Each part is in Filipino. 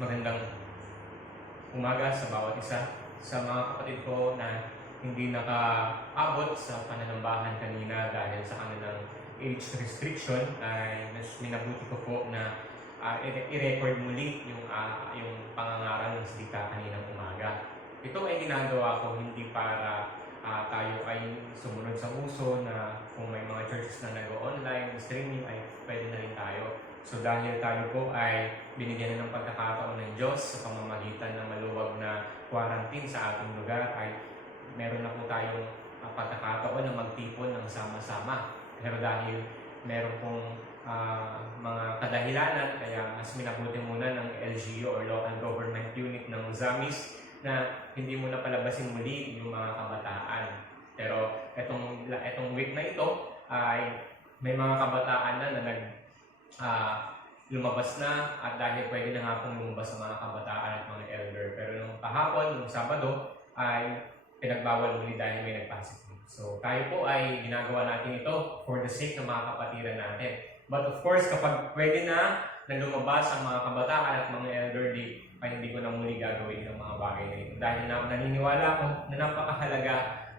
Magandang umaga sa bawat isa. Sa mga kapatid ko na hindi nakaabot sa pananambahan kanina dahil sa kanilang age restriction, ay mas minabuti ko po na i-record muli yung pangangaral ng salita kaninang umaga. Ito ay ginagawa ko hindi para tayo ay sumunod sa uso na kung may mga churches na nag-online streaming ay pwede na rin tayo. So dahil tayo po ay binigyan na ng pagkakataon ng Diyos sa pamamagitan ng maluwag na quarantine sa ating lugar, ay meron na po tayong pagkakataon na magtipon ng sama-sama. Pero dahil meron pong mga kadahilanan, kaya mas minabuti muna ng LGU or Local Government Unit ng ZAMIS na hindi mo na palabasin muli yung mga kabataan. Pero etong week na ito ay may mga kabataan na lumabas na, at dahil pwede na nga pong lumabas sa mga kabataan at mga elder. Pero nung kahapon, nung Sabado, ay pinagbawal muli dahil may nagpositive. So tayo po ay ginagawa natin ito for the sake ng mga kapatiran natin. But of course, kapag pwede na lumabas ang mga kabataan at mga elderly, ay hindi ko na muli gagawin ng mga bagay na ito. Dahil naniniwala ko na napakahalaga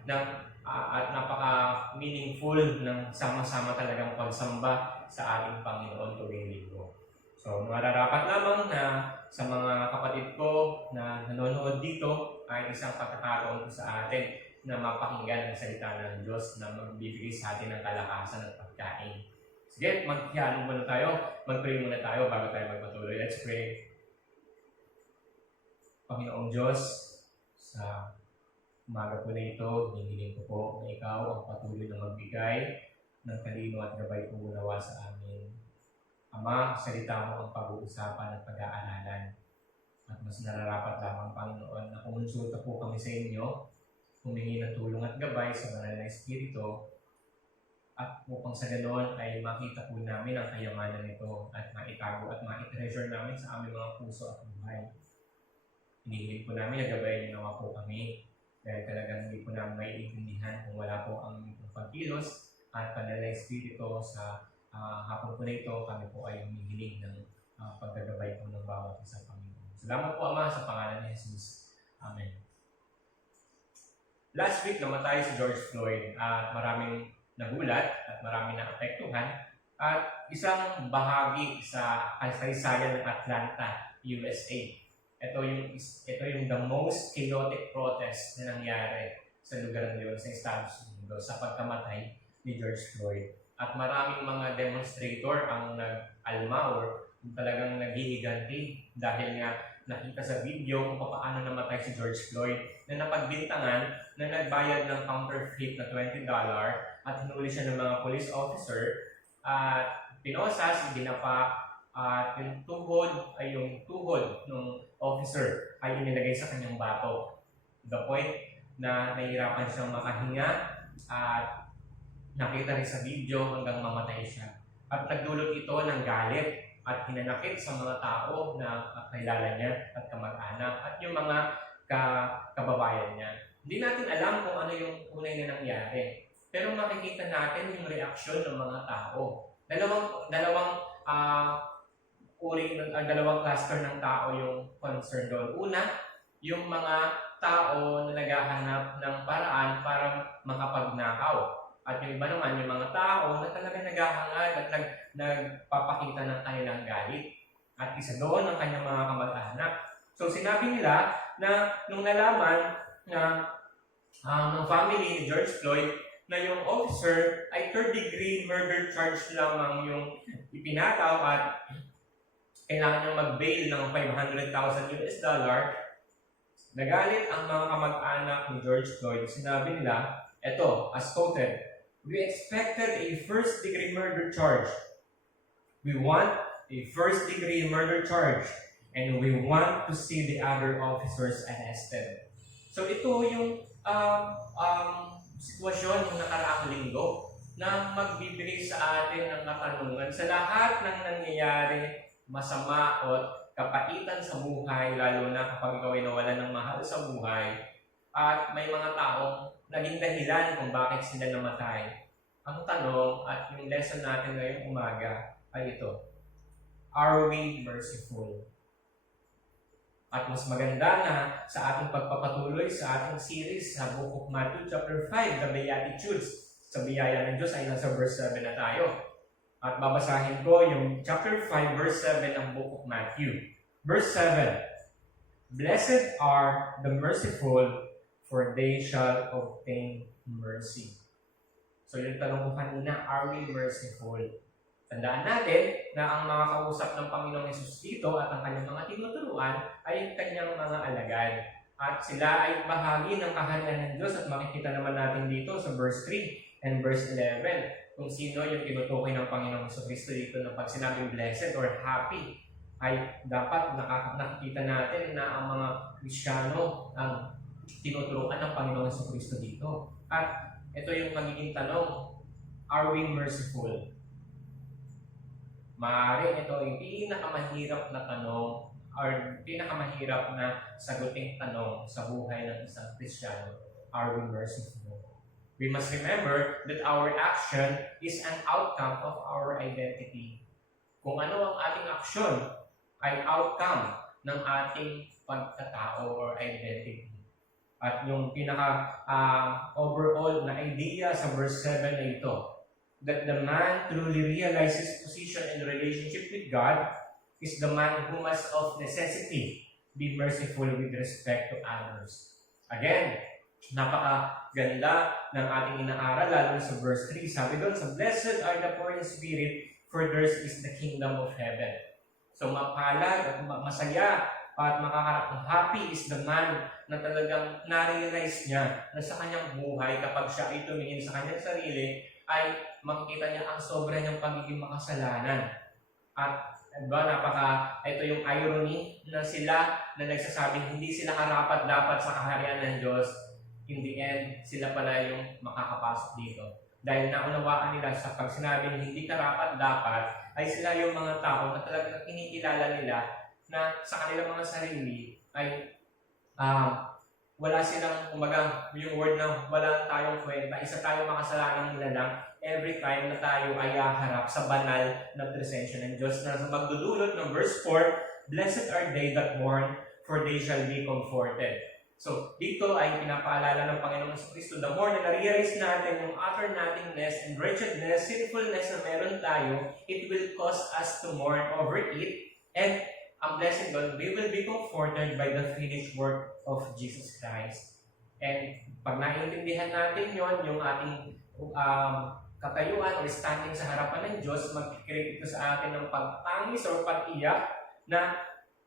ng at napaka-meaningful ng sama-sama talagang pagsamba sa ating Panginoon tuwing linggo. So, mararapat lamang na sa mga kapatid ko na nanonood dito ay isang pagkakataon sa atin na mapakinggan ang salita ng Diyos na magbibigay sa atin ng kalakasan at pagkain. Sige, mag-hiyanong muna tayo. Mag-pray muna tayo bago tayo magpatuloy. Let's pray. Panginoong Diyos, sa umaga po na ito, hinihiling ko po na Ikaw ang patuloy na magbigay ng talino at gabay kong unawa sa amin. Ama, salita mo ang pag-uusapan at pag-aaralan. At mas nararapat lamang, Panginoon, na kumonsulta po kami sa inyo, humingi ng tulong at gabay sa banal na Espiritu, at upang sa ganoon ay makita po namin ang kayamanan nito at maitago at ma-treasure namin sa aming mga puso at buhay. Hinihiling po namin na gabayan niyo naman po kami, dahil talagang hindi po namin maiintindihan kung wala po ang pagkilos at banal na Espiritu sa hapon po na ito. Kami po ay humihiling ng paggagabay po ng bawat isang Panginoon. Salamat po, Ama, sa pangalan ni Jesus. Amen. Last week, namatay si George Floyd at maraming nagulat at maraming naapektuhan, at isang bahagi sa kasaysayan ng Atlanta, USA. Ito yung the most chaotic protest na nangyari sa lugar ng sa Estados Unidos sa pagkamatay ni George Floyd. At maraming mga demonstrator ang nag-alma or talagang naghihiganti dahil nga nakita sa video kung paano namatay si George Floyd, na napagbintangan na nagbayad ng counterfeit na $20 at hinuli siya ng mga police officer at pinosas, ginapa, at yung tuhod ng officer ay inilagay sa kanyang bato. The point na nahihirapan siyang makahinga at nakita rin sa video hanggang mamatay siya. At nagdulot ito ng galit at hinanakit sa mga tao na kilala niya at kamag-anak at yung mga kababayan niya. Hindi natin alam kung ano yung tunay na nangyari, pero makikita natin yung reaksyon ng mga tao. Dalawang cluster ng tao yung concern doon. Una, yung mga tao na naghahanap ng paraan para makapagnakaw. At yung iba naman, yung mga tao na talaga naghahangad at nagpapakita ng kanilang galit. At isa doon ang kanyang mga kamag-anak. So sinabi nila na nung nalaman na ng family ni George Floyd na yung officer ay third-degree murder charge lamang yung ipinataw at kailangan niyang mag-bail ng $500,000, nagalit ang mga kamag-anak ni George Floyd. Sinabi nila, eto, as quoted, "We expected a first-degree murder charge. We want a first-degree murder charge. And we want to see the other officers arrested." So ito yung sitwasyon ng nakaraang linggo na magbibigay sa atin ng katanungan sa lahat ng nangyayari masama o kapaitan sa buhay, lalo na kapag ikaw ay nawalan ng mahal sa buhay at may mga taong naging dahilan kung bakit sila namatay. Ang tanong at yung lesson natin ngayong umaga ay ito: are we merciful? At mas maganda na sa ating pagpapatuloy sa ating series sa Book of Matthew chapter 5, the Beatitudes, sa biyaya ng Diyos ay nasa verse 7 na tayo. At babasahin ko yung chapter 5, verse 7 ng Book of Matthew. Verse 7, Blessed are the merciful, for they shall obtain mercy. So yung tanong ko kanina, are we merciful? Tandaan natin na ang mga kausap ng Panginoong Hesus dito at ang kanyang mga tinuturuan ay kanyang mga alagad. At sila ay bahagi ng kaharian ng Diyos at makikita naman natin dito sa verse 3 and verse 11 kung sino yung tinutukoy ng Panginoong Hesus dito na pag sinabing blessed or happy ay dapat nakikita natin na ang mga Kristiyano ang tinuturuan ng Panginoong Hesus dito. At ito yung magiging tanong, are we merciful? Maaari ito yung pinakamahirap na tanong or pinakamahirap na saguting tanong sa buhay ng isang Kristiyano. Are we merciful? We must remember that our action is an outcome of our identity. Kung ano ang ating aksyon ay outcome ng ating pagkatao or identity. At yung overall na idea sa verse 7 na ito, that the man truly realizes his position in relationship with God is the man who must of necessity be merciful with respect to others. Again, napakaganda ng ating inaaral, lalo sa verse 3. Sabi doon, sa blessed are the poor in spirit, for theirs is the kingdom of heaven. So mapalad at masaya at happy is the man na talagang na-realize niya na sa kanyang buhay, kapag siya ay tumingin sa kanyang sarili, ay makikita niya ang sobra niyang pagiging makasalanan. At ito yung irony na sila na nagsasabing hindi sila karapat-dapat sa kaharian ng Diyos. In the end, sila pala yung makakapasok dito. Dahil naunawaan nila sa pag sinabing hindi karapat-dapat, ay sila yung mga tao na talagang kinikilala nila na sa kanilang mga sarili ay wala silang, kumbaga, yung word na wala tayong kwenta, isa tayong makasalanang nilalang every time na tayo ay haharap sa banal na presensya ng Diyos. Na magdudulot ng verse 4, Blessed are they that mourn, for they shall be comforted. So, dito ay pinapaalala ng Panginoon sa Kristo, the more na na-realize natin yung utter nothingness and wretchedness, sinfulness na meron tayo, it will cause us to mourn over it, and ang blessing doon, we will be comforted by the finished work of Jesus Christ. And pag naiintindihan natin yon, yung ating katayuan or standing sa harapan ng Diyos, mag-create ito sa atin ng pagtangis or pag-iyak na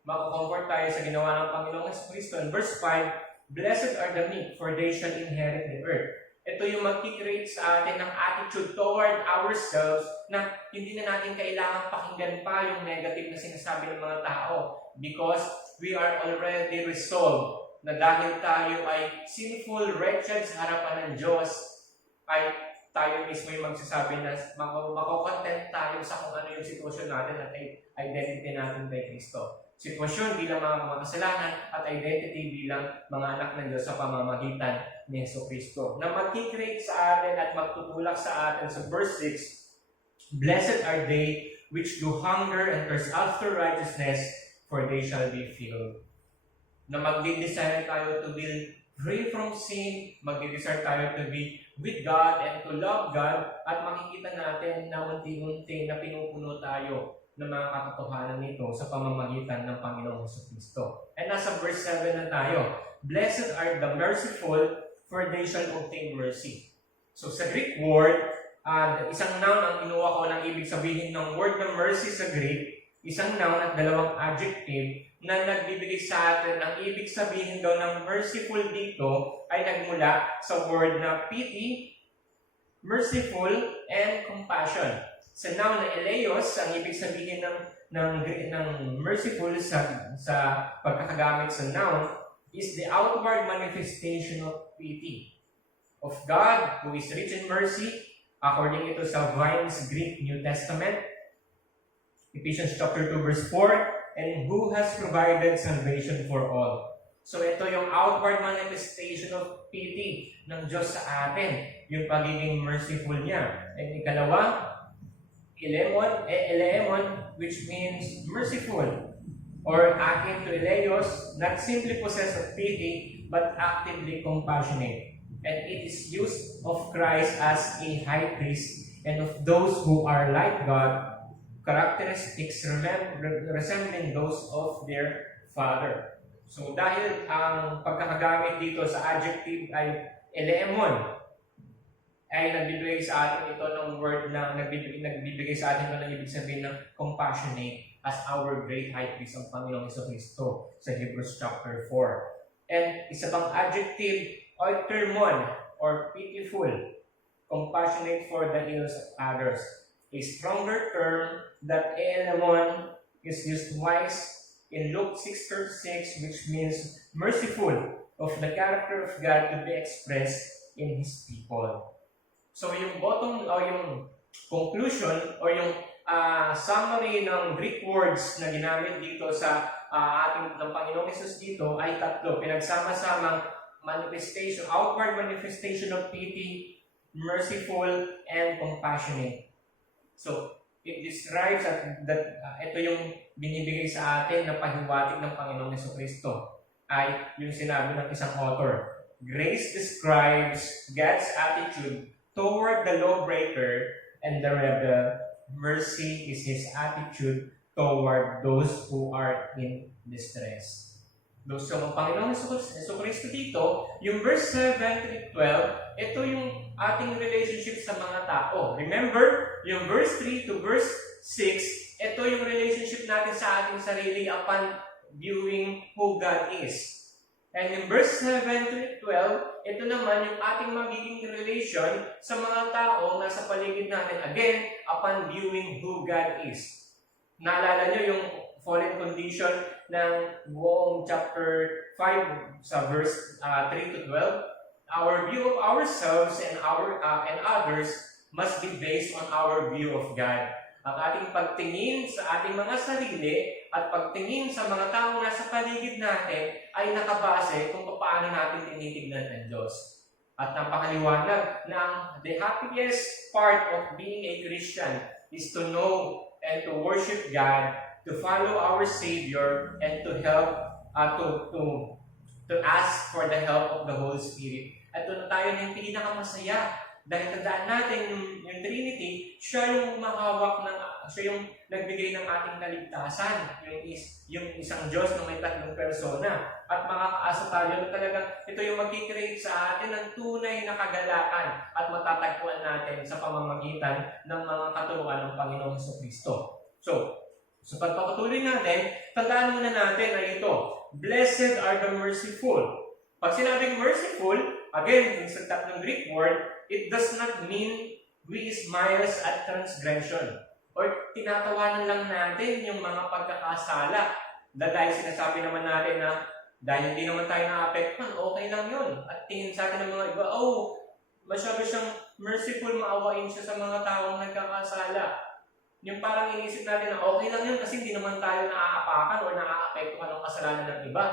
makakomfort tayo sa ginawa ng Panginoong Kristo. In verse 5, Blessed are the meek, for they shall inherit the earth. Ito yung mag-create sa atin ng attitude toward ourselves na hindi na natin kailangan pakinggan pa yung negative na sinasabi ng mga tao because we are already resolved na dahil tayo ay sinful, wretched sa harapan ng Diyos, ay tayo mismo yung magsasabi na makokontent tayo sa kung ano yung sitwasyon natin at identity natin kay Kristo. Sitwasyon bilang mga makasalanan at identity bilang mga anak ng Diyos sa pamamagitan ni Jesucristo. Na mag-create sa atin at magtutulak sa atin sa verse 6, Blessed are they which do hunger and thirst after righteousness, for they shall be filled. Na magdi-desire tayo to be free from sin, magdi-desire tayo to be with God and to love God, at makikita natin na unti-unti na pinupuno tayo ng mga katotohanan nito sa pamamagitan ng Panginoong Jesucristo. And nasa verse 7 na tayo, Blessed are the merciful, for they shall obtain mercy. So sa Greek word, isang noun ang inuha ko ng ibig sabihin ng word ng mercy sa Greek, isang noun at dalawang adjective na nagbibigay sa atin ang ibig sabihin daw ng merciful dito ay nagmula sa word na pity, merciful, and compassion. Sa noun na eleos, ang ibig sabihin ng merciful sa pagkakagamit sa noun is the outward manifestation of pity of God who is rich in mercy, according ito sa Vine's Greek New Testament, Ephesians chapter 2 verse 4, and who has provided salvation for all. So ito yung outward manifestation of pity ng Diyos sa atin, yung pagiging merciful niya. And ikalawa, Eleemon, which means merciful, or akin to eleos, not simply possessed of pity, but actively compassionate. And it is used of Christ as a high priest and of those who are like God, characteristics resembling those of their Father. So dahil ang pagkakagamit dito sa adjective ay eleemon, ay nagbibigay sa atin ito ng word na nagbibigay sa atin ito ng ibig sabihin ng compassionate as our great high priest ang Panginoong Jesucristo sa Hebrews chapter 4. And isa pang adjective, oikermon, or pitiful, compassionate for the ills of others. A stronger term that eleemon is used twice in Luke 6:36, which means merciful, of the character of God to be expressed in His people. So yung bottom o yung conclusion o yung summary ng Greek words na ginamit dito sa ating ng Panginoong Hesus dito ay tatlo. Pinagsama-samang manifestation, outward manifestation of pity, merciful, and compassionate. So it describes that ito yung binibigay sa atin na pahiwatig ng Panginoong Jesucristo ay yung sinabi ng isang author. Grace describes God's attitude toward the lawbreaker and the rebel. Mercy is His attitude toward those who are in distress. So, ang Panginoong Jesucristo dito, yung verse 7 to 12, ito yung ating relationship sa mga tao. Remember, yung verse 3 to verse 6, ito yung relationship natin sa ating sarili upon viewing who God is. And in verse 7 to 12, ito naman yung ating magiging relation sa mga tao na sa paligid natin. Again, upon viewing who God is. Naalala nyo yung fallen condition ng buong chapter 5 sa verse 3 to 12? Our view of ourselves and others must be based on our view of God. Ang ating pagtingin sa ating mga sarili at pagtingin sa mga taong nasa paligid natin ay nakabase kung paano natin tinitignan ang Diyos. At napakaliwanag na the happiest part of being a Christian is to know and to worship God, to follow our Savior, and to help, to ask for the help of the Holy Spirit. At doon tayo ng pinakamasaya. Dahil tandaan natin yung Trinity, siya yung siya yung nagbigay ng ating kaligtasan. Yung isang Diyos na may tatlong persona. At makakaasa tayo na talagang ito yung mag-create sa atin ng tunay na kagalakan at matatagpuan natin sa pamamagitan ng mga katuruan ng Panginoong Jesucristo. So, sa pagpapatuloy natin, tandaan muna natin na ito, blessed are the merciful. Pag sinabing merciful, again, yung sa tatlong Greek word, it does not mean we smiles at transgression or tinatawanan lang natin yung mga pagkakasala. Dahil sinasabi naman natin na dahil hindi naman tayo na-apektuhan, okay lang yun. At tingin sa atin ng mga iba, masyado siyang merciful, maawain siya sa mga taong nagkakasala. Yung parang inisip natin na okay lang yun kasi hindi naman tayo naaapakan o naaapektuhan ng kasalanan ng iba.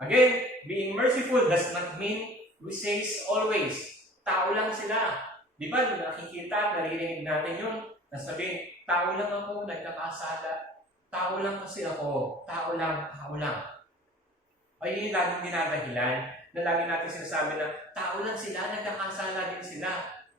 Again, being merciful does not mean we say always. Tao lang sila. Di ba? Nakikita, naririnig natin yun. Nasabihin, tao lang ako, nagkakasala. Tao lang kasi ako. Tao lang, tao lang. Ay, yun yung laging dinadahilan na lagi natin sinasabi na tao lang sila, nagkakasala din sila.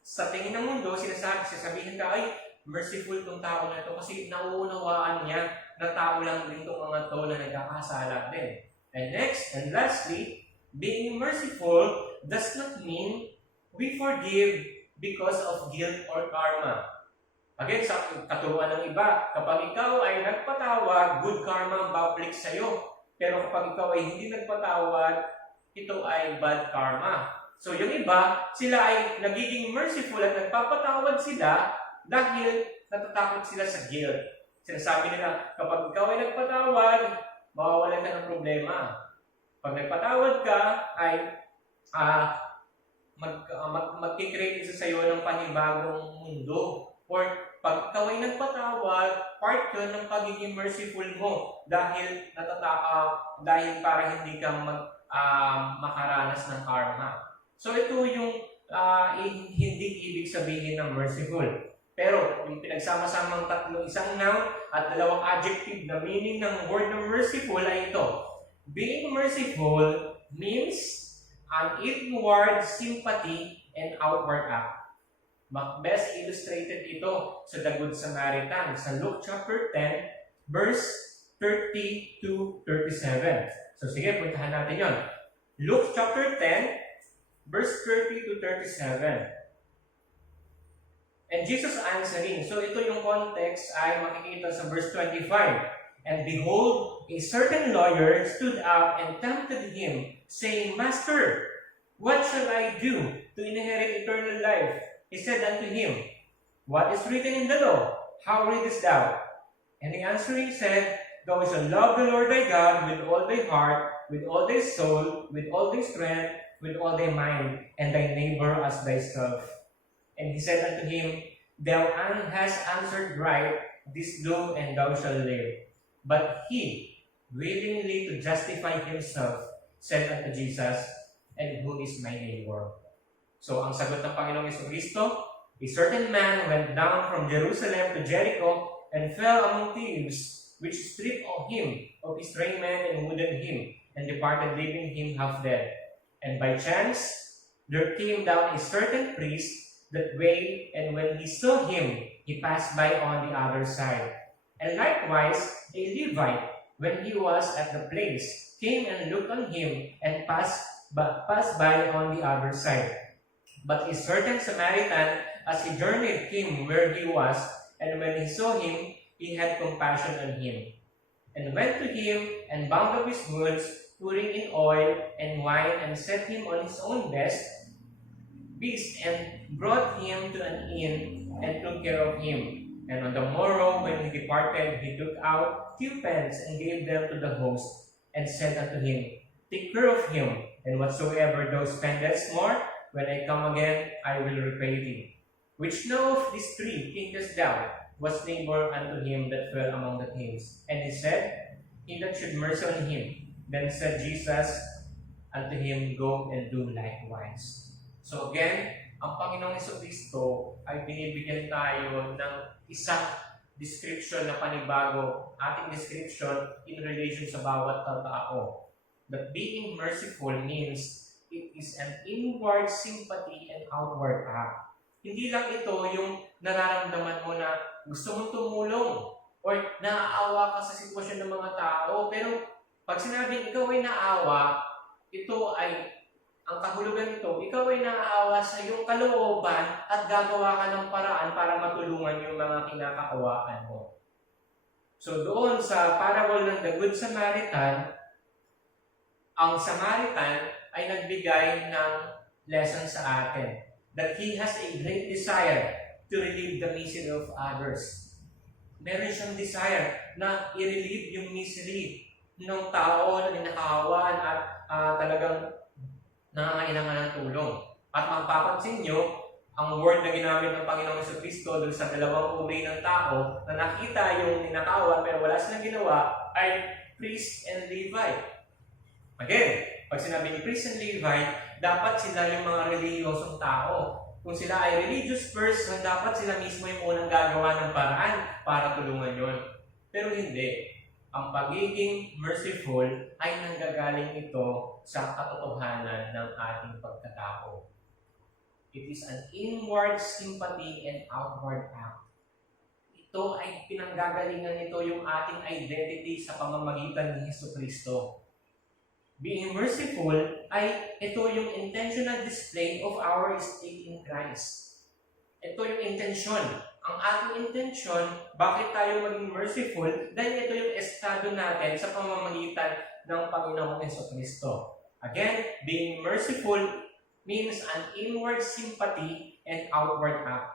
Sa tingin ng mundo, sasabihin ka, ay, merciful tong tao na ito kasi nauunawaan niya na tao lang din tong mga to na nagkakasala din. And next, and lastly, being merciful does not mean we forgive because of guilt or karma. Again, sa katuruan ng iba, kapag ikaw ay nagpatawad, good karma ang babalik sa'yo. Pero kapag ikaw ay hindi nagpatawad, ito ay bad karma. So yung iba, sila ay nagiging merciful at nagpapatawad sila dahil natatakot sila sa guilt. Sinasabi nila, kapag ikaw ay nagpatawad, mawawalan ka ng problema. Pag nagpatawad ka, ay mag-create isa sa iyo ng panibagong mundo. Or pag ikaw ay nagpatawad, part yun ng pagiging merciful mo dahil para hindi ka makaranas ng karma. So ito yung hindi ibig sabihin ng merciful. Pero yung pinagsama-samang tatlong isang noun at dalawang adjective na meaning ng word na merciful ay ito. Being merciful means an inward sympathy and outward act. Best illustrated ito sa The Good Samaritan sa Luke chapter 10, verse 30 to 37. So sige, puntahan natin yon. Luke chapter 10, verse 30 to 37. And Jesus answering, so ito yung context ay makikita sa verse 25. And behold, a certain lawyer stood up and tempted him, saying, Master, what shall I do to inherit eternal life? He said unto him, What is written in the law? How readest thou? And he answering said, Thou shalt love the Lord thy God with all thy heart, with all thy soul, with all thy strength, with all thy mind, and thy neighbor as thyself. And he said unto him, Thou hast answered right, this do, and thou shalt live. But he, willingly to justify himself, said unto Jesus, And who is my neighbor? So, ang sagot ng Panginoong Jesucristo, a certain man went down from Jerusalem to Jericho and fell among thieves, which stripped him of his raiment and wounded him, and departed, leaving him half dead. And by chance, there came down a certain priest that way, and when he saw him, he passed by on the other side. And likewise, a Levite, when he was at the place, came and looked on him, and passed by on the other side. But a certain Samaritan, as he journeyed, came where he was, and when he saw him, he had compassion on him, and went to him, and bound up his wounds, pouring in oil and wine, and set him on his own beast, and brought him to an inn, and took care of him. And on the morrow, when he departed, he took out 2 pence, and gave them to the host, and said unto him, Take care of him, and whatsoever thou spendest more, when I come again, I will repay thee. Which now of these 3 thinkest thou was neighbor unto him that fell among the thieves? And he said, He that should mercy on him. Then said Jesus unto him, Go and do likewise. So again, ang Panginoong Jesucristo ay binibigyan tayo ng isang description na panibago, ating description in relation sa bawat tao. That being merciful means it is an inward sympathy and outward act. Hindi lang ito yung nararamdaman mo na gusto mong tumulong or naaawa ka sa sitwasyon ng mga tao. Pero pag sinabing ikaw ay naawa, ito ay, ang kahulugan nito, ikaw ay naaawa sa iyong kalooban at gagawa ka ng paraan para matulungan yung mga kinakaawaan mo. So doon sa parable ng The Good Samaritan, ang Samaritan ay nagbigay ng lesson sa atin that he has a great desire to relieve the misery of others. Meron siyang desire na i-relieve yung misery ng tao na ninakawan at talagang nangangailangan ng tulong. At mapapansin nyo, ang word na ginamit ng Panginoong Jesucristo doon sa dalawang uri ng tao na nakita yung ninakawan pero wala silang ginawa ay priest and Levite. Again, pag sinabi ni priest and Levite, dapat sila yung mga reliyosong tao. Kung sila ay religious person, dapat sila mismo yung unang gagawa ng paraan para tulungan yon. Pero hindi. Ang pagiging merciful ay nanggagaling ito sa katotohanan ng ating pagkatao. It is an inward sympathy and outward act. Ito ay pinanggagalingan nito yung ating identity sa pamamagitan ni Jesucristo. Being merciful ay ito yung intentional display of our state in Christ. Ito yung intensyon. Ang ating intensyon, bakit tayo maging merciful? Dahil ito yung estado natin sa pamamagitan ng Panginoong Jesucristo. Again, being merciful means an inward sympathy and outward act.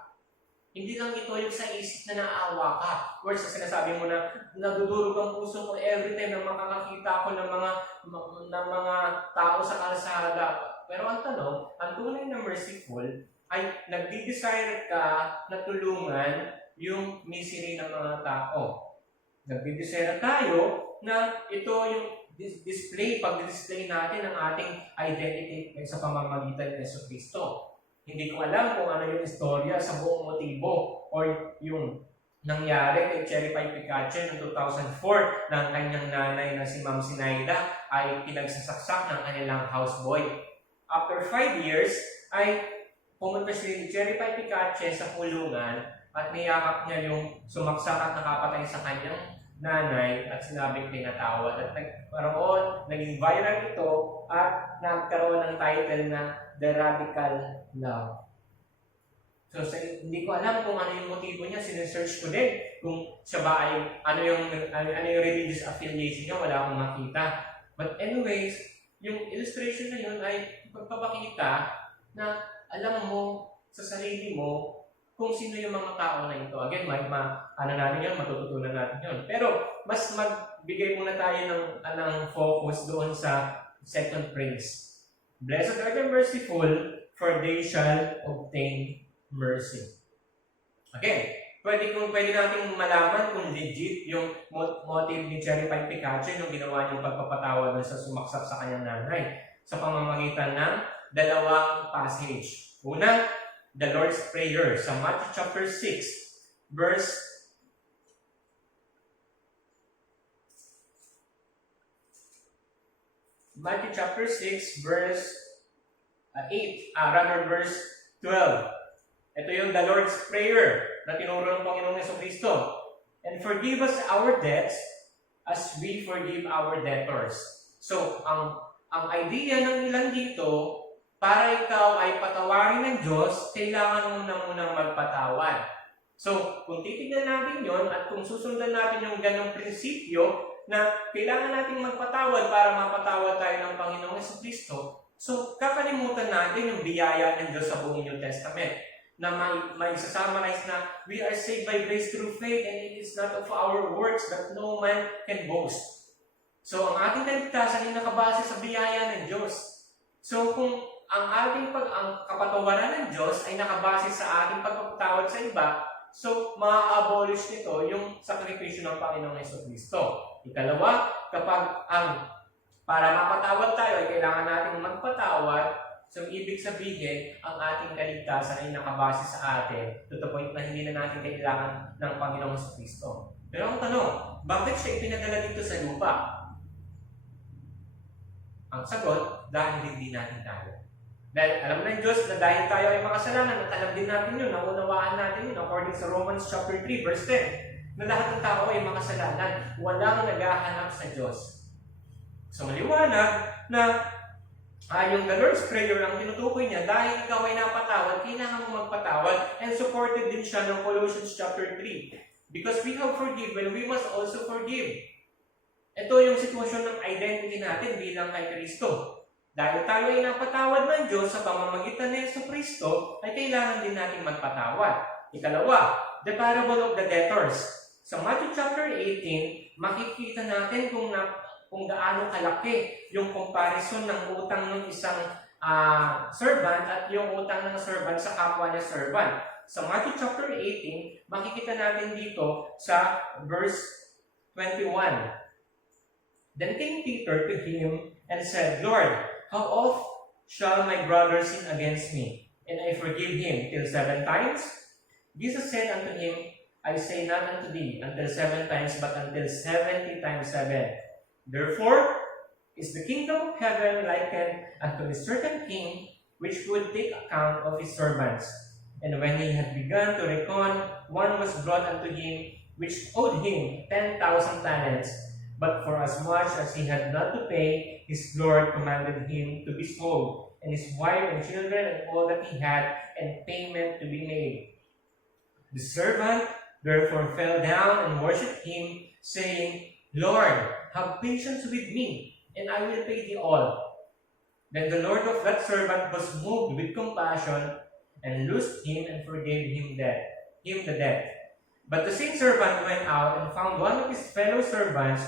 Hindi lang ito yung sa isip na naawa ka. Or sa sinasabi mo na nagdudurog ang puso ko every time na makakakita ko ng mga tao sa kalsada. Pero ang tanong, ang tunay na merciful ay nagdi-desire ka na tulungan yung misery ng mga tao. Nagdi-desire tayo na ito yung pag-display natin ng ating identity sa pamamagitan ng Jesucristo. Hindi ko alam kung ano yung istorya sa buong motibo or yung nangyari kay Cherry Pie Picache noong 2004 ng kanyang nanay na si Ma'am Sinaida ay pinagsasaksak ng kanilang houseboy. After 5 years ay pumunta si Cherry Pie Picache sa kulungan at niyakap niya yung sumaksak at nakapatay sa kanyang nanay at sinabing pinatawad. At naging viral ito at nagkaroon ng title na The Radical Love. So, hindi ko alam kung ano yung motibo niya. Sinesearch ko din kung siya ba ay ano yung religious affiliation niya. Wala akong makita. But anyways, yung illustration na yun ay pagpapakita na alam mo sa sarili mo kung sino yung mga tao na ito. Again, natin yun, matututunan natin yun. Pero, mas magbigay muna tayo ng focus doon sa second phrase. Blessed are the merciful, for they shall obtain mercy. Again, pwede nating malaman kung legit yung motive ni Cherry Pie Picache yung ginawa niyang pagpapatawad sa sumaksak sa kanyang nanay sa pamamagitan ng dalawang passage. Una, the Lord's Prayer sa Matthew chapter 6, verse 8, verse 12. Ito yung the Lord's Prayer na tinuro ng Panginoong Jesucristo. And forgive us our debts as we forgive our debtors. So, ang idea ng ilan dito, para ikaw ay patawarin ng Diyos, kailangan mo munang magpatawad. So, kung titignan natin yon at kung susundan natin yung ganong prinsipyo na kailangan natin magpatawad para mapatawad tayo ng Panginoong Jesucristo, so kakalimutan natin yung biyaya ng Diyos sa buong New Testament na may summarize na we are saved by grace through faith and it is not of our works that no man can boast. So, ang ating kaligtasan ay nakabase sa biyaya ng Diyos. So, kung ang kapatawaran ng Diyos ay nakabase sa ating pagpapatawad sa iba, so, ma-abolish nito yung sakripisyo ng Panginoong Jesucristo. Ikalawa, kapag para mapatawad tayo ay kailangan nating magpatawad. So, ibig sabihin, ang ating kaligtasan ay nakabase sa atin to the point na hindi na natin kailangan ng Panginoong Kristo. Pero ang tanong, bakit siya ipinadala dito sa lupa? Ang sagot, dahil hindi natin tayo. Dahil alam ng Diyos na dahil tayo ay makasalanan at alam din natin yun, naunawaan natin yun according sa Romans chapter 3 verse 10 na lahat ng tao ay makasalanan, walang naghahanap sa Diyos. So, maliwanag na yung the Lord's Prayer ang tinutukoy niya, dahil ikaw ay napatawad, kailangan mo magpatawad, and supported din siya ng Colossians chapter 3. Because we have forgiven, we must also forgive. Ito yung sitwasyon ng identity natin bilang kay Kristo. Dahil tayo ay napatawad ng Diyos sa pamamagitan ng Kristo, ay kailangan din natin magpatawad. Ikalawa, the parable of the debtors. Sa Matthew chapter 18, makikita natin kung gaano kalaki yung comparison ng utang ng isang servant at yung utang ng servant sa kapwa niya servant. Sa Matthew chapter 18, makikita natin dito sa verse 21. Then came Peter to him and said, Lord, how oft shall my brother sin against me, and I forgive him till 7 times? Jesus said unto him, I say not unto thee until 7 times, but until 70 times 7. Therefore, is the kingdom of heaven likened unto a certain king, which would take account of his servants. And when he had begun to reckon, one was brought unto him, which owed him 10,000 talents. But for as much as he had not to pay, his Lord commanded him to be sold, and his wife and children and all that he had, and payment to be made. The servant therefore fell down and worshipped him, saying, Lord, have patience with me, and I will pay thee all. Then the Lord of that servant was moved with compassion, and loosed him and forgave him the debt. But the same servant went out and found one of his fellow servants,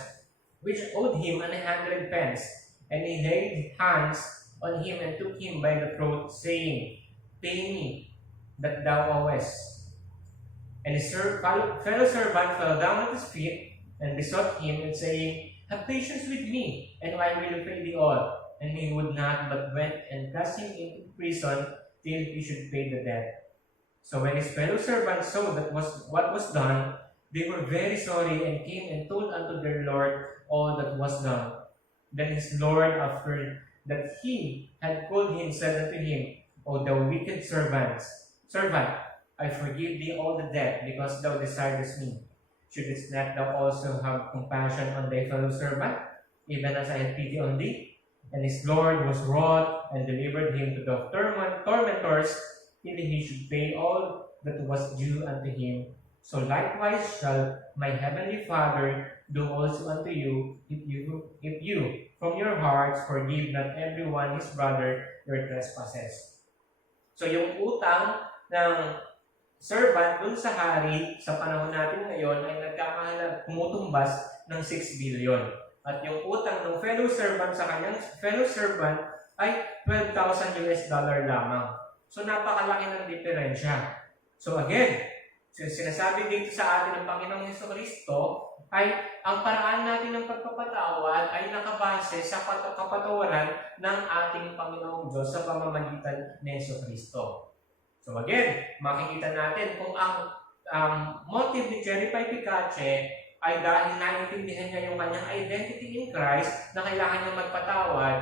which owed him 100 pence, and he laid hands on him and took him by the throat, saying, Pay me that thou owest. And his fellow servant fell down at his feet, and besought him, and saying, Have patience with me, and I will pay thee all. And he would not, but went and cast him into prison till he should pay the debt. So when his fellow servants saw what was done, they were very sorry and came and told unto their Lord all that was done. Then his Lord, after that he had called him, said unto him, O thou wicked servant, I forgive thee all the debt, because thou desiredest me. Shouldest not thou also have compassion on thy fellow servant, even as I had pity on thee? And his Lord was wroth, and delivered him to the tormentors, till he should pay all that was due unto him. So likewise shall my heavenly Father do also unto you, if you from your hearts forgive not every one his brother your trespasses. So yung utang ng servant dun sa hari sa panahon natin ngayon ay kumutumbas ng 6 billion. At yung utang ng fellow servant sa kanyang fellow servant ay $12,000 lamang. So napakalaki ng diferensya. So again, sinasabi dito sa atin ng Panginoong Jesucristo ay ang paraan natin ng pagpapatawad ay nakabase sa pagkakapatawaran ng ating Panginoong Diyos sa pamamagitan ni Jesucristo. So again, makikita natin kung ang motive ni Jerry Picache ay dahil naiintindihan niya yung kanyang identity in Christ na kailangan niya magpatawad,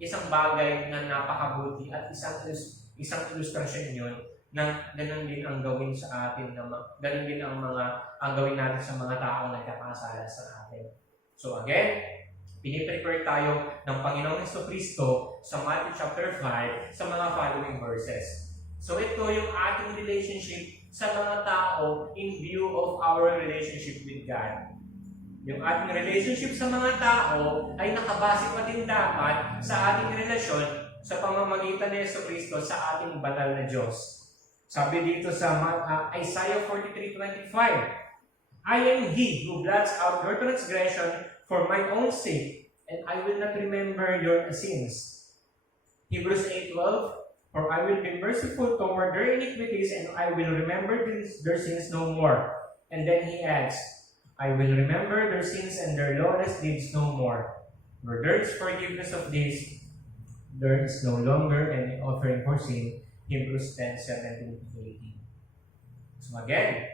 isang bagay na napakabuti at isang ilustrasyon yun na ganun din ang gawin sa atin, ganun din ang gawin natin sa mga taong nagkakasala sa atin. So again, piniprepare tayo ng Panginoong Jesucristo sa Matthew chapter 5 sa mga following verses. So ito yung ating relationship sa mga tao in view of our relationship with God. Yung ating relationship sa mga tao ay nakabase pa din dapat sa ating relasyon sa pamamagitan ni Jesucristo sa ating banal na Diyos. Sabi dito sa Isaiah 43:25, I am he who blots out your transgression for my own sake, and I will not remember your sins. Hebrews 8:12, for I will be merciful toward their iniquities, and I will remember their sins no more. And then he adds, I will remember their sins and their lawless deeds no more. Where there is forgiveness of this, there is no longer any offering for sin. Hebrews 10:17-18. So again,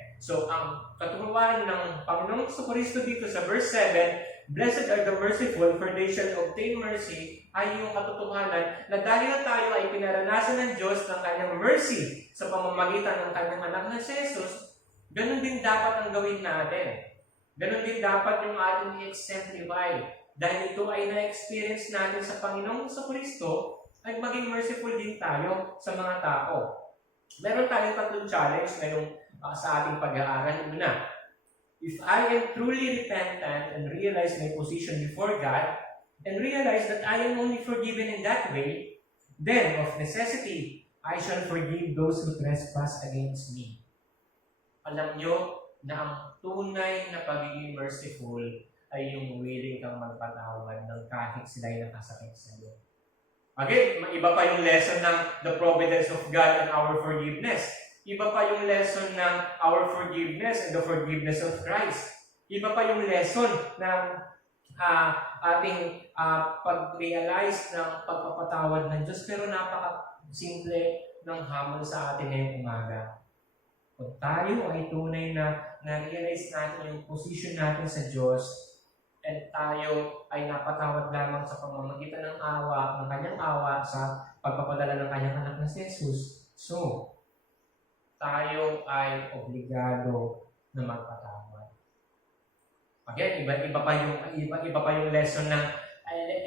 ang katuruan ng Panginoong Jesucristo dito sa verse 7, Blessed are the merciful, for they shall obtain mercy, ay yung katotohanan na dahil tayo ay pinaranasan ng Diyos ng kanyang mercy sa pamamagitan ng kanyang anak na si Jesus, ganun din dapat ang gawin natin. Ganun din dapat yung ating i-exemplify. Dahil ito ay na-experience natin sa Panginoong Jesucristo, ay maging merciful din tayo sa mga tao. Meron tayong 3 challenge ngayong sa ating pag-aaral. Una, if I am truly repentant and realize my position before God, and realize that I am only forgiven in that way, then of necessity, I shall forgive those who trespass against me. Alam nyo na ang tunay na pagiging merciful ay yung willing kang magpatawad ng kahit sila'y nakasakit sa iyo. Again, iba pa yung lesson ng the providence of God and our forgiveness. Iba pa yung lesson ng our forgiveness and the forgiveness of Christ. Iba pa yung lesson ng ating pag-realize ng pagpapatawad ng Diyos. Pero napaka-simple ng hamon sa atin ngayong umaga. Kung tayo ay tunay na na-realize natin yung position natin sa Diyos, at tayo ay napatawad lamang sa pamamagitan ng kanyang awa sa pagpapadala ng kanyang anak na si Jesus. So, tayo ay obligado na magpatawad. Again, iba pa yung lesson ng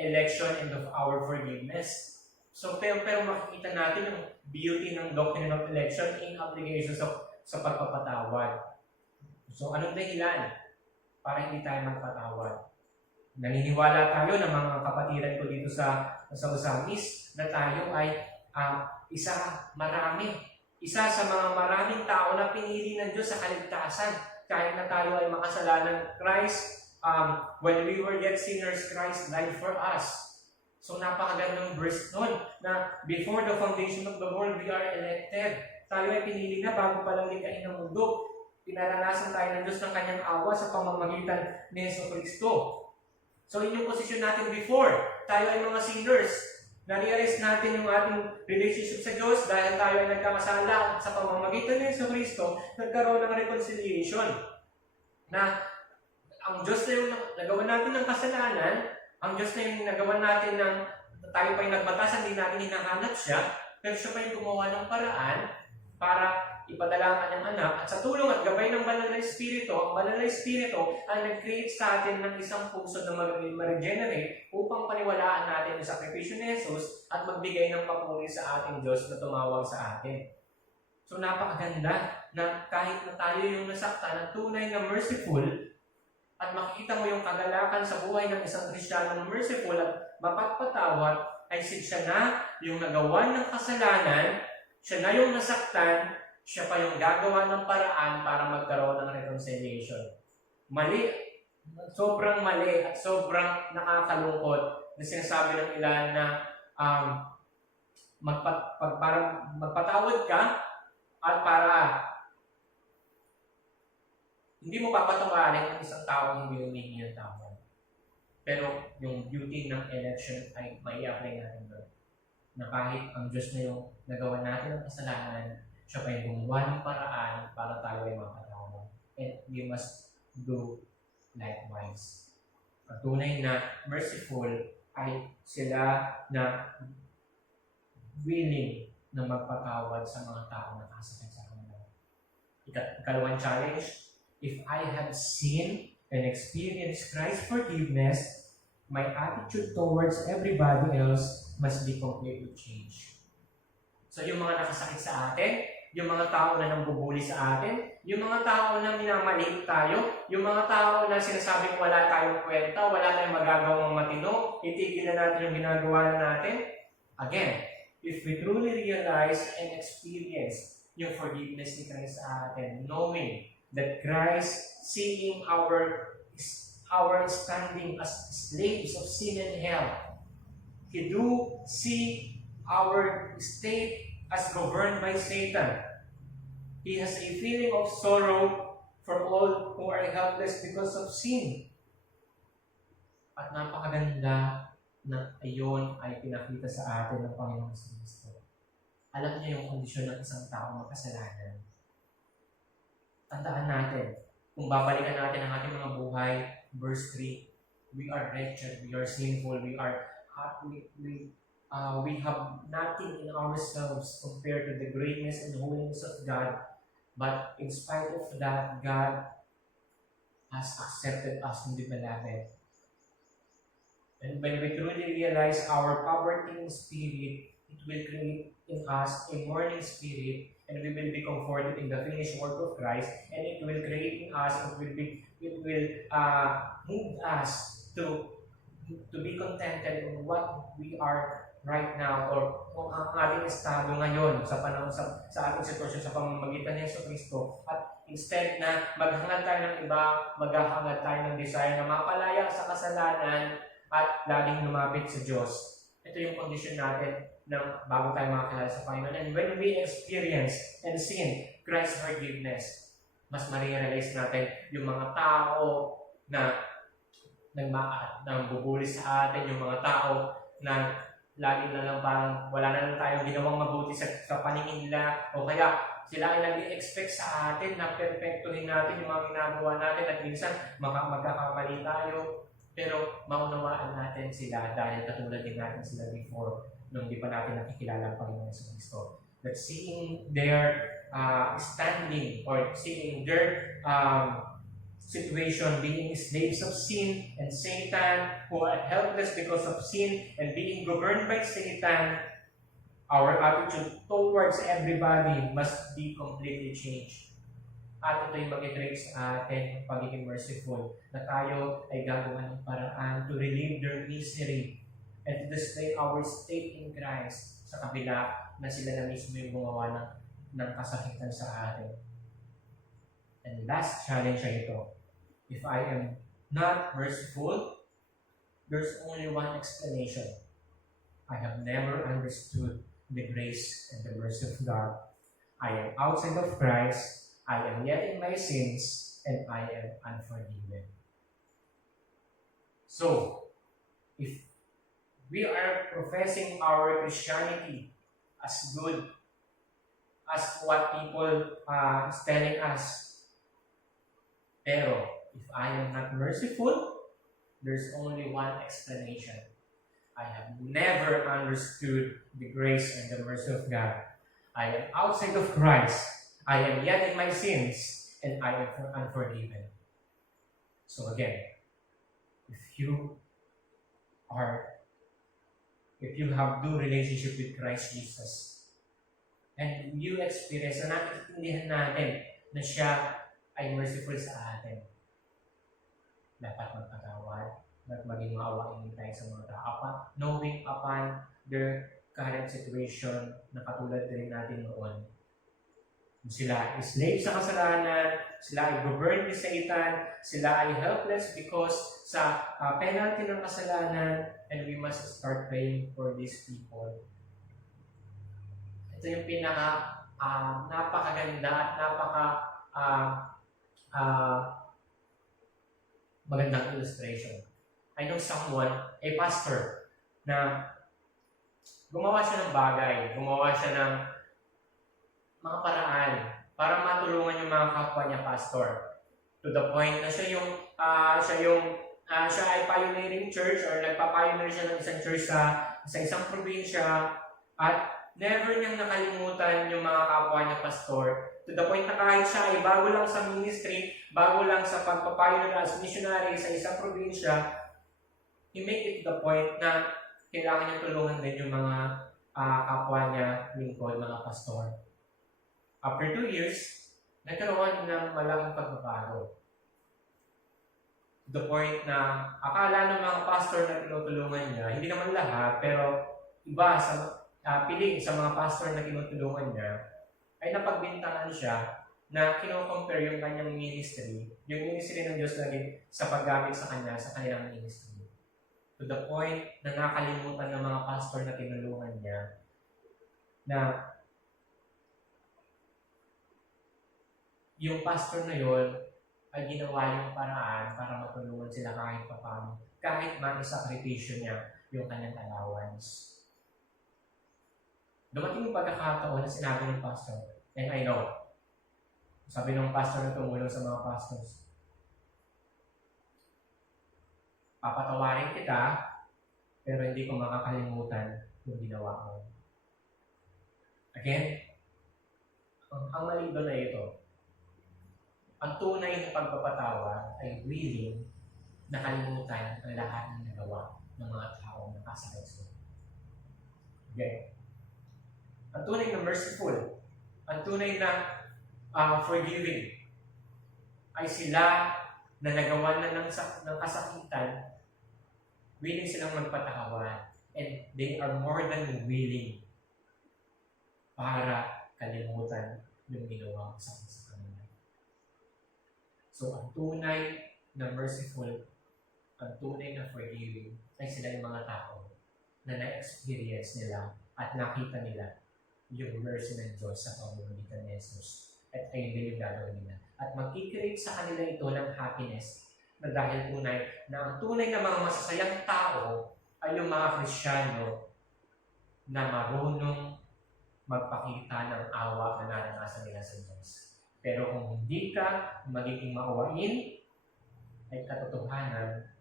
election and of our forgiveness. So, pero makikita natin yung beauty ng doctrine of election in application sa pagpapatawad. So, anong dahilan para hindi tayo magpatawad? Naniniwala tayo ng mga kapatiran ko dito sa Usamis na tayo ay isa sa mga maraming tao na pinili ng Diyos sa kaligtasan. Kahit na tayo ay makasalanan, Christ, when we were yet sinners, Christ died for us. So napakagandang verse nun na before the foundation of the world, we are elected. Tayo ay pinili na bago pa lang likhain ng mundo. Pinaranasan tayo ng Diyos ng kanyang awa sa pamamagitan ni Jesucristo. So, yun yung posisyon natin before. Tayo ay mga sinners. Na-realize natin yung ating relationship sa Diyos dahil tayo ay nagkakasala sa pamamagitan ni Yesu Cristo, nagkaroon ng reconciliation. Na ang Diyos na yung nagawa natin ng kasalanan, ang Diyos na yung nagawa natin ng tayo pa yung nagbatas, hindi natin hinahanap siya, pero siya pa yung gumawa ng paraan para ipadala ang kanyang anak. At sa tulong at gabay ng Banal na Espiritu, ang Banal na Espiritu ay nag-create sa atin ng isang puso na ma-regenerate upang paniwalaan natin ang sakripisyo ni Jesus at magbigay ng papuri sa ating Diyos na tumawag sa atin. So napakaganda na kahit na tayo yung nasaktan at tunay na merciful, at makikita mo yung kagalakan sa buhay ng isang Kristiyano na merciful at mapagpatawad, ay siya na yung nagawa ng kasalanan, siya na yung nasaktan, siya pa yung gagawa ng paraan para magkaroon ng reconciliation. Mali, sobrang mali at sobrang nakakalungkot na sinasabi ng ilan na para magpatawad ka at para hindi mo papatawarin ang isang taong hindi humingi ng tawad. Pero yung beauty ng election ay may apply natin doon. Na kahit ang Diyos na yung nagawa natin ng kasalanan, siya pa yung gumawa ng paraan para tayo ay mapatawad. And we must do likewise. Ang tunay na merciful ay sila na willing na magpatawad sa mga tao na kasakit sa kanila. Ikalawang challenge, if I have sinned and experienced Christ's forgiveness, my attitude towards everybody else must be completely changed. So yung mga nakasakit sa atin, yung mga tao na nambubuli sa atin, yung mga tao na minamaliit tayo, yung mga tao na sinasabing wala tayong kwenta, wala tayong magagawang matino, itigil na natin yung ginagawa na natin. Again, if we truly realize and experience yung forgiveness ni Christ sa atin, knowing that Christ, seeing our standing as slaves of sin and hell, He do see our state as governed by Satan. He has a feeling of sorrow for all who are helpless because of sin. At napakaganda na ayon ay pinakita sa atin ng Panginoong Kristo. Alam niya yung kondisyon ng isang tao na kasalanan. Tandaan natin, kung babalikan natin ang ating mga buhay, verse 3, we are wretched, we are sinful, we have nothing in ourselves compared to the greatness and holiness of God. But in spite of that, God has accepted us in the beloved. And when we truly realize our poverty in spirit, it will create in us a mourning spirit, and we will be comforted in the finished work of Christ, and it will create in us, it will move us to be contented in what we are right now, or kung ang ating estado ngayon sa panahon sa ating sitwasyon sa pamamagitan ng Yesu Kristo. At instead na maghangad tayo ng iba, maghahangad tayo ng desire na mapalaya sa kasalanan at laging lumapit sa Diyos. Ito yung condition natin na bago tayo makakilala sa Panginoon. And when we experience and sin Christ's forgiveness, mas ma-realize natin yung mga tao na bubuli sa atin, yung mga tao na lagi na lang parang wala na lang tayong ginawang mabuti sa paningin nila, o kaya sila ay nag-expect sa atin na perfectuhin natin yung mga ginagawa natin at minsan magkakamali tayo, pero maunawaan natin sila dahil katulad din natin sila before nung di pa natin nakikilala ang Panginoon sa Kristo. But seeing their standing or seeing their situation, being slaves of sin and Satan, who are helpless because of sin and being governed by Satan, our attitude towards everybody must be completely changed. At ito yung mag-create sa atin pagiging merciful, na tayo ay gagawa ng paraan to relieve their misery and to display our state in Christ sa kabila na sila na mismo yung gumawa ng kasakitan sa atin. And last challenge ay ito. If I am not merciful, there's only one explanation. I have never understood the grace and the mercy of God. I am outside of Christ, I am yet in my sins, and I am unforgiven. So, if We are professing our Christianity as good as what people is telling us. Pero if I am not merciful, there's only one explanation. I have never understood the grace and the mercy of God. I am outside of Christ. I am yet in my sins, and I am unforgiven. So again, if you have no relationship with Christ Jesus, and you experience na nakikindihan natin na siya ay merciful sa atin, dapat magpatawad, dapat maging maawain tayo sa mga tao, knowing upon their current situation na katulad din natin noon. Sila ay slave sa kasalanan, sila ay governed ni Satan, sila ay helpless because sa penalty ng kasalanan, and we must start praying for these people. Ito yung napakaganda at magandang illustration. I know someone, a pastor, na gumawa siya ng bagay, gumawa siya ng mga paraan para matulungan yung mga kapwa niya pastor. To the point na siya ay pioneering church or nagpa-pioneer siya ng isang church sa isang probinsya at never niyang nakalimutan yung mga kapwa niya pastor. To the point na kahit siya ay bago lang sa ministry, bago lang sa pagpa-pioneer as missionary sa isang probinsya, he make it to the point na kailangan niyang tulungan din yung mga kapwa niya lingkod, mga pastor. After 2 years, nagkaroon ng malaking pagbabago. To the point na akala ng mga pastor na tinutulungan niya, hindi naman lahat, pero iba sa piling sa mga pastor na tinutulungan niya, ay napagbintangan siya na kino-compare yung kanyang ministry, yung ministry ng Diyos lagi sa paggamit sa kanya sa kanilang ministry. To the point na nakalimutan ng mga pastor na tinulungan niya na yung pastor na yon ay ginawa yung paraan para matulungan sila kahit paano, kahit man isakripisyo niya yung kanyang allowance. Dumating yung pagkakataon na sinabi ng pastor, and I know, sabi ng pastor na tumulong sa mga pastors, papatawarin kita, pero hindi ko makakalimutan yung ginawa mo. Again, ang mali doon na ito, ang tunay na pagpapatawa ay willing na kalimutan ang lahat ng nagawa ng mga taong nakasakit sa iyo. Okay. Ang tunay na merciful, ang tunay na forgiving, ay sila na nagawa na ng kasakitan, willing silang magpatawad, and they are more than willing para kalimutan yung ginawang sakit sa kanila. So, ang tunay na merciful, ang tunay na forgiving, ay sila yung mga tao na na-experience nila at nakita nila yung mercy ng Diyos sa pamamagitan ni Jesus. At ayun din yung gagawin nila. At mag-create sa kanila ito ng happiness na dahil tunay na ang tunay na mga masasayang tao ay yung mga Kristiyano na marunong magpakita ng awa na naranasan nila sa Diyos. Pero kung hindi ka magiging maawain, ay katotohanan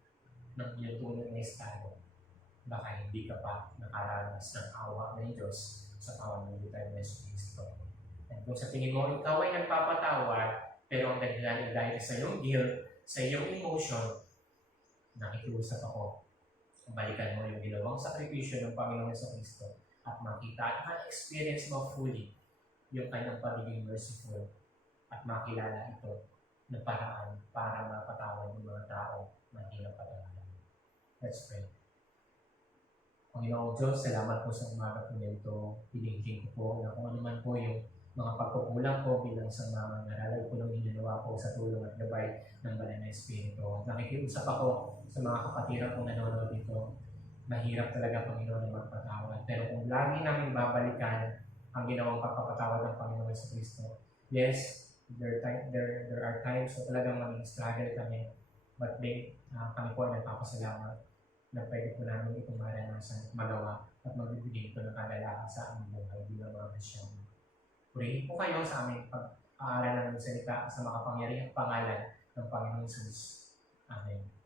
ng iyong tunay na estado. Baka hindi ka pa nakaranas ng awa ng Diyos sa pamamagitan ni Jesus Cristo. At kung sa tingin mo, ikaw ay nagpapatawad, pero ang dahilan ay dahil sa iyong guilt, sa iyong emotion, nakikiusap ako. Balikan mo yung ginawang sakripisyo ng Panginoon sa Cristo at makita at ma-experience mo fully yung kanyang pagiging merciful at makilala ito na paraan para mapatawad ng mga tao na hindi napatawadan. Let's pray. Panginoong Diyos, salamat po sa umaga po nito. Pinigting ko po na kung ano man po yung mga pagkukulang ko bilang sa mga nararal ko ng ginawa ko sa tulong at gabay ng Banal na Espiritu. Nakikiusap ako sa mga kapatiran kong nanonood dito. Mahirap talaga, Panginoon, na magpatawad. Pero kung lagi namin babalikan ang ginawang pagpapatawad ng Panginoon sa Kristo, yes, there are times na talagang maging struggle kami, but kami po ay nagpapasalamat na pwede po namin itong maranasan at magawa at magbibigay ito ng kagalakan sa aming buhay bilang mga Kristyano. Purihin po kayo sa aming pag-aaral ng salita sa makapangyarihang pangalan ng Panginoong Jesus. Amen.